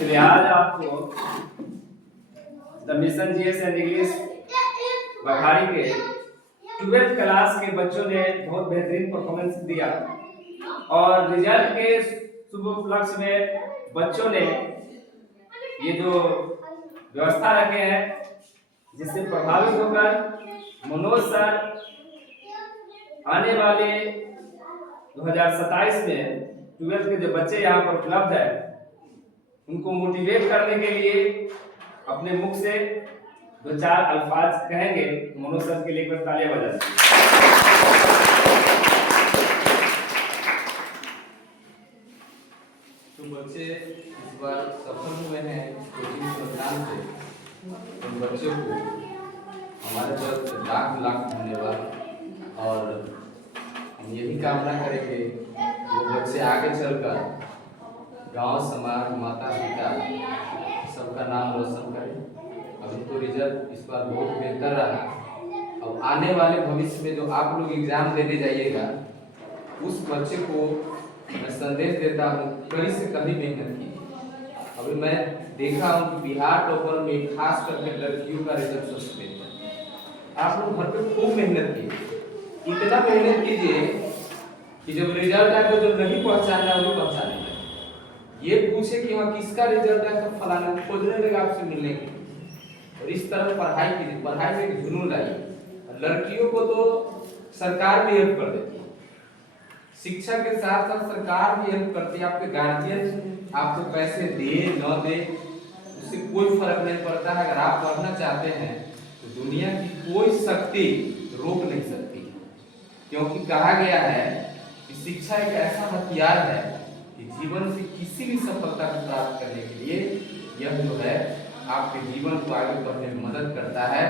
इसलिए आज आपको the mission GS and English बखारी के 12th क्लास के बच्चों ने बहुत बेहतरीन परफॉर्मेंस दिया और रिजल्ट के शुभ उपलक्ष्य में बच्चों ने ये जो व्यवस्था रखे हैं जिससे प्रभावित होकर मनोज सर आने वाले 2027 में 12th के जो बच्चे यहाँ पर उपलब्ध है उनको मोटिवेट करने के लिए अपने मुख से दो चार अल्फाज कहेंगे। मनोज सर के लिए एक बार तालियां बजा दीजिए। तो बच्चे इस बार सफल हुए हैं कोचिंग संस्थान से। उन बच्चों को हमारे तरफ से लाख धन्यवाद और हम यही कामना करेंगे वो बच्चे आगे चलकर गांव समाज माता पिता सबका नाम रोशन करें। अभी तो रिजल्ट इस बार बहुत बेहतर रहा। अब आने वाले भविष्य में जो आप लोग एग्जाम देने जाइएगा उस बच्चे को मैं संदेश देता हूँ कड़ी से कड़ी मेहनत कीजिए। अभी मैं देखा हूँ कि बिहार टॉपर में खास करके लड़कियों का रिजल्ट सबसे बेहतर है। आप लोग घर पे खूब मेहनत कीजिए, इतना मेहनत कीजिए कि जब रिजल्ट आए तो जो नहीं पहचाना वो पहचाने ये पूछे कि हाँ किसका रिजल्ट है तो फलाना खोजने लगा आपसे मिलने के लिए। और इस तरह पढ़ाई कीजिए, पढ़ाई में एक जुनून लाइए। लड़कियों को तो सरकार भी हेल्प कर देती है, शिक्षा के साथ साथ सरकार भी हेल्प करती है। आपके गार्जियन आपको पैसे दे न दे उससे कोई फर्क नहीं पड़ता है। अगर आप पढ़ना चाहते हैं तो दुनिया की कोई शक्ति रोक नहीं सकती, क्योंकि कहा गया है कि शिक्षा एक ऐसा हथियार है कि जीवन से किसी भी सफलता को प्राप्त करने के लिए यह जो है आपके जीवन को आगे बढ़ने में मदद करता है।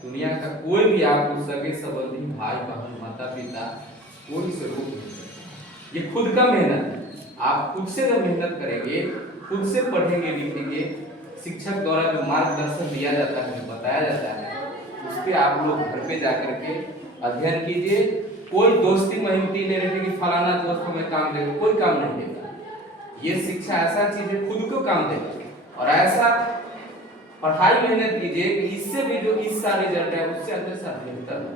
दुनिया का कोई भी आपको सगे संबंधी भाई बहन माता पिता कोई से रोक नहीं सकता। ये खुद का मेहनत है। आप खुद से जब मेहनत करेंगे, खुद से पढ़ेंगे लिखेंगे, शिक्षक द्वारा जो मार्गदर्शन दिया जाता है बताया जाता है उस पर आप लोग घर पे जाकर के अध्ययन कीजिए। कोई दोस्ती महिमती नहीं रहती कि फलाना दोस्त हमें काम देगा, कोई काम नहीं देगा। ये शिक्षा ऐसा चीज है खुद को काम देगा। और ऐसा पढ़ाई मेहनत कीजिए कि इससे भी जो इस साल रिजल्ट है उससे अंदर से बेहतर हो,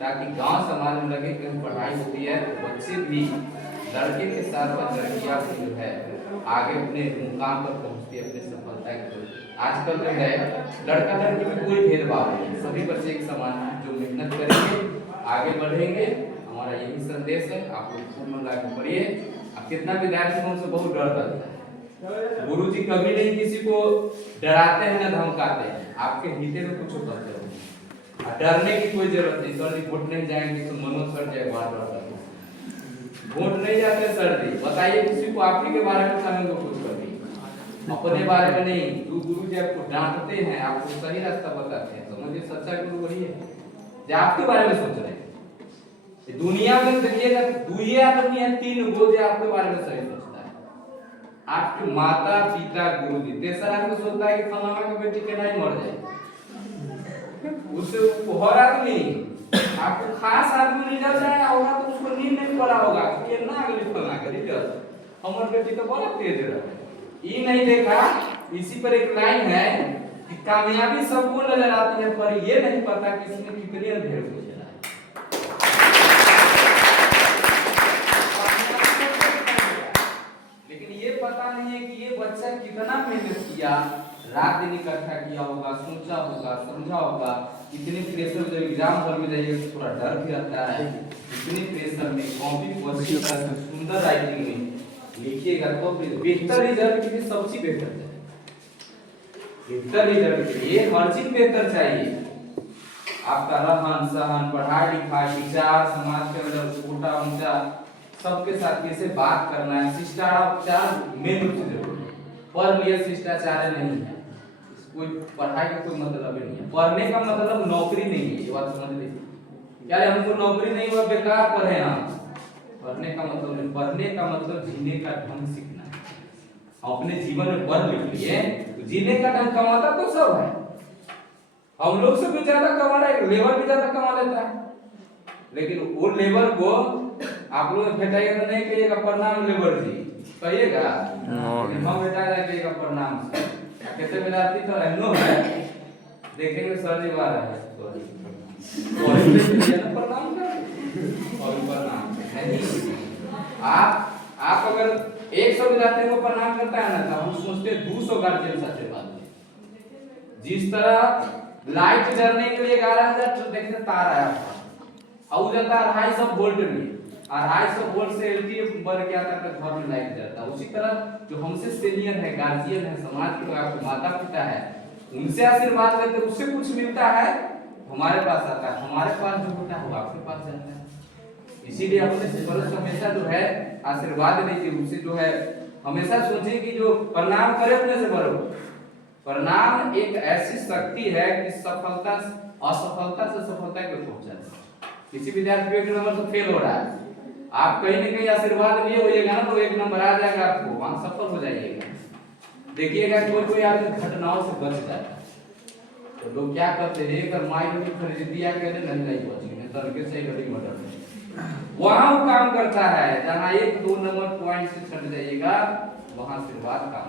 ताकि गांव समाज में लगे कहीं पढ़ाई होती है तो बच्चे भी लड़के के साथ साथ लड़कियां भी जो है आगे अपने मुकाम पर पहुंचती है, अपने सफलता की। आजकल जो है लड़का लड़की में कोई भेदभाव नहीं, सभी बच्चे एक समान हैं। जो मेहनत करेंगे आगे बढ़ेंगे, हमारा यही संदेश है। आप लोग खूब मन लगा पढ़िए। अब कितना विद्यार्थी हमसे बहुत डर करता है, गुरुजी कभी नहीं किसी को डराते हैं ना धमकाते हैं, आपके हिते में कुछ करते हो। डरने की कोई जरूरत नहीं। सर जी वोट नहीं जाएंगे तो मनोज सर जाए बार बार वोट नहीं जाते सर जी बताइए किसी को आप ही के बारे में समझ कुछ कभी अपने बारे में नहीं। गुरु जी आपको डांटते हैं, आपको सही रास्ता बताते हैं, समझिए सच्चा गुरु वही है जो आपके बारे में सोच रहे हैं। दुनिया में देखिएगा दुई आदमी है तीन गो जो आपके बारे में सही सोचता है, आपके माता पिता गुरु जी। तेसरा आदमी सोचता है कि फलाना का बेटी के नहीं मर जाए, उससे हर आदमी आपको खास आदमी रिजल्ट आया होगा तो उसको नींद नहीं पड़ा होगा कि ये ना अगली फलाना का रिजल्ट हमारे बेटी तो बड़ा तेज रहा है। ये नहीं देखा। इसी पर एक लाइन है कि कामयाबी सबको नजर आती है पर ये नहीं पता कि इसमें कितने अंधेरे गुजरा है। लेकिन ये पता नहीं है कि ये बच्चा कितना मेहनत किया, रात दिन इकट्ठा किया होगा, सोचा होगा, समझा होगा। इतने प्रेशर जब एग्जाम हॉल में जाइए तो थोड़ा डर भी रहता है। इतने प्रेशर में कॉपी अच्छी तरह से सुंदर राइटिंग में लिखिएगा तो बेहतर रिजल्ट के लिए सबसे बेहतर है। बेहतर रिजल्ट के लिए हर चीज बेहतर चाहिए। आपका रहन सहन, पढ़ाई लिखाई, विचार, समाज के अंदर छोटा ऊंचा सबके साथ कैसे बात करना है, शिष्टाचार मेन रूप से जरूरी है। पढ़ लिया शिष्टाचार नहीं है, कोई पढ़ाई का कोई मतलब नहीं है। पढ़ने का मतलब नौकरी नहीं है, ये बात समझ लीजिए। यार हमको नौकरी नहीं हुआ बेकार पढ़े हम, पढ़ने का मतलब नहीं। पढ़ने का मतलब जीने का ढंग सीखना है। अपने जीवन में पढ़ लिख लिए तो जीने का ढंग कमाता तो सब है। हम लोग से भी ज्यादा कमा रहा है, लेबर भी ज्यादा कमा लेता है, लेकिन वो लेबर को आप लोग भेटाइएगा तो नहीं कहिएगा प्रणाम लेबर जी, कहिएगा लेकिन हम बेटा जाइएगा प्रणाम से कैसे विद्यार्थी तो रहनो है देखेंगे सर जी बार है और इसलिए ना प्रणाम कर और प्रणाम नहीं आप अगर 100 विद्यार्थियों को प्रणाम करता है ना तो हम सोचते हैं 200 गार्जियन साथ बात जिस तरह लाइट जलने के लिए 11,000 देखते तार आया और जाता 250 वोल्ट में और 250 वोल्ट से एलटीए बन के आता है घर में लाइट जलता है। उसी तरह जो हमसे सीनियर है गार्जियन है समाज के आपके माता पिता है उनसे आशीर्वाद लेते उससे कुछ मिलता है हमारे पास आता है हमारे पास जो होता है वो आपके पास जाता है। इसीलिए अपने से बड़ों से हमेशा जो है आशीर्वाद लीजिए उससे जो है हमेशा सोचिए कि जो प्रणाम करे अपने से बड़ों प्रणाम एक ऐसी शक्ति है कि सफलता असफलता से सफलता के पहुंचाती है। किसी विद्यार्थी एक नंबर से फेल हो रहा है आप कहीं ना कहीं आशीर्वाद लिए होइएगा ना तो 1 नंबर आ जाएगा आपको वहां सफल हो जाइएगा। देखिएगा कोई आदमी घटनाओं से बच जाता है तो लोग क्या करते हैं अगर माई रोटी खरीद दिया कहते नहीं नहीं बचेंगे तड़के से गली मटर वहां वो काम करता है जहां 1-2 नंबर पॉइंट से छट जाइएगा वहां आशीर्वाद काम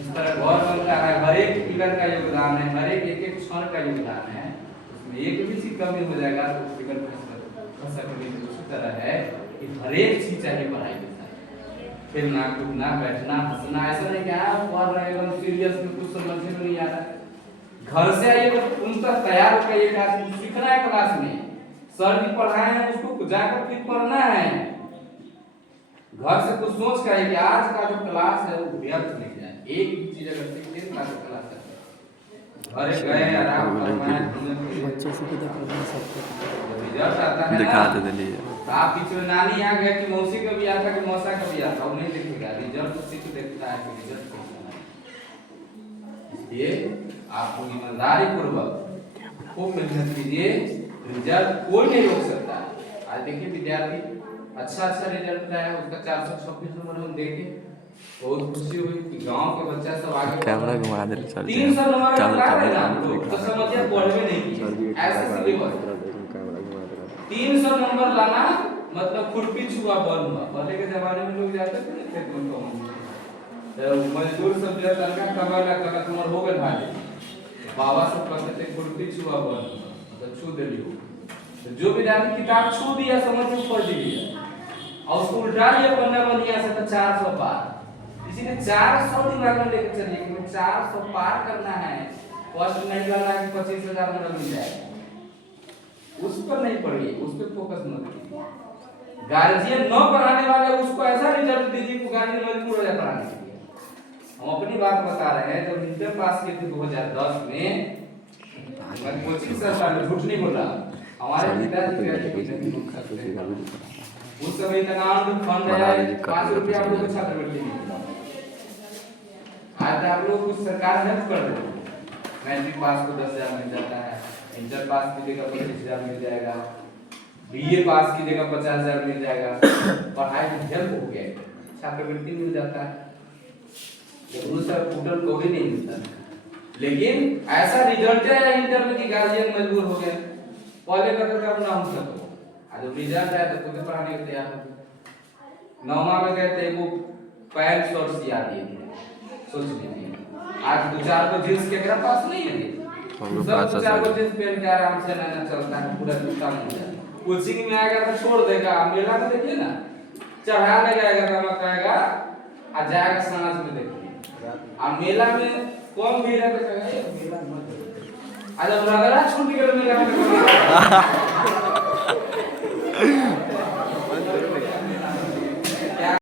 इस तरह घर बनता है हर एक पिलर का योगदान है हर एक क्षण का योगदान है उसमें एक भी चीज कमी हो जाएगा तो पिलर फंस उसी तरह है कि हर एक चीज चाहिए पढ़ाई के साथ खेलना कूदना बैठना हंसना ऐसा नहीं क्या पढ़ रहे एकदम सीरियस में कुछ समझ में नहीं आ रहा घर से आइए तो उन तक तैयार होकर ये क्लास सीखना है क्लास में सर जी पढ़ाए हैं उसको जाकर फिर पढ़ना है घर से कुछ सोच कर कि आज का जो क्लास है वो व्यर्थ नहीं जाए एक भी चीज अगर सीखते हैं तो क्लास है अरे गए आराम फरमाए बच्चों से भी रिजल्ट आता है दिखा दे दिए आप पीछे नानी यहाँ गए कि मौसी का भी आता कि मौसा का भी आता वो नहीं देखेगा रिजल्ट तो सिर्फ देखता है कि रिजल्ट कैसा है। इसलिए आपको ईमानदारी पूर्वक खूब मेहनत कीजिए रिजल्ट कोई नहीं रोक सकता। आज देखिए विद्यार्थी अच्छा रिजल्ट आया उसका 426 नंबर हम देखे बहुत खुशी हुई कि गांव के बच्चा सब आगे कैमरा घुमा दे सर 300 नंबर ला तो समझिए पढ़वे नहीं की ऐसे सिलेबस 300 नंबर लाना मतलब खुरपी छुआ बन हुआ पहले के जमाने में लोग जाते थे ना खेत में तो मजदूर सब जो तनखा कमाला कला तुम्हार हो गए भाई बाबा सब कहते थे खुरपी छुआ बन मतलब छू दे लियो तो जो विद्यार्थी किताब छू दिया समझ में पढ़ लिया और उसको उल्टा लिया पन्ना बनिया से तो 400 पार इसीलिए 400 दिमाग में लेकर चलिए कि 400 पार करना है फर्स्ट नहीं करना है कि 25,000 नंबर मिल जाएगा उस पर नहीं पढ़िए उस पर फोकस मत कीजिए। गार्जियन न पढ़ाने वाले उसको ऐसा रिजल्ट दीजिए कि गार्जियन मजबूर हो जाए पढ़ाने के लिए। हम अपनी बात बता रहे हैं जब इंटर पास किए थे 2010 में मैं कोचिंग संस्थान में झूठ नहीं बोल रहा हमारे पिताजी कहते उस समय इतना फंड है 5 रुपया आप लोग छात्रवृत्ति नहीं आज आप लोग कुछ सरकार हेल्प कर रही है मैट्रिक पास को 10,000 मिल जाता है इंटर पास कीजिएगा 25,000 मिल जाएगा बीए पास कीजिएगा 50,000 मिल जाएगा पढ़ाई में हेल्प हो गया छात्रवृत्ति मिल जाता है तो उस सर टोटल को भी नहीं मिलता लेकिन ऐसा रिजल्ट है इंटर में कि गार्जियन मजबूर हो गए पहले कहते थे अपना हम सको आज रिजल्ट आया तो खुद पढ़ाने के तैयार हो 9वां में गए थे वो पैंट शर्ट सिया दिए थे सोच लीजिए आज 2-4 को जींस के मेरा पास नहीं है सब 4 को जींस पहन के आराम से ना चलता है पूरा जूता मिल जाता कोचिंग में आएगा तो छोड़ देगा मेला में देखिए ना चढ़ा ले जाएगा तो हम कहेगा आ जाएगा समाज में देखिए आ मेला में कम भीड़ है तो कहेगा मेला मत आज रगड़ा छूट गया मेला में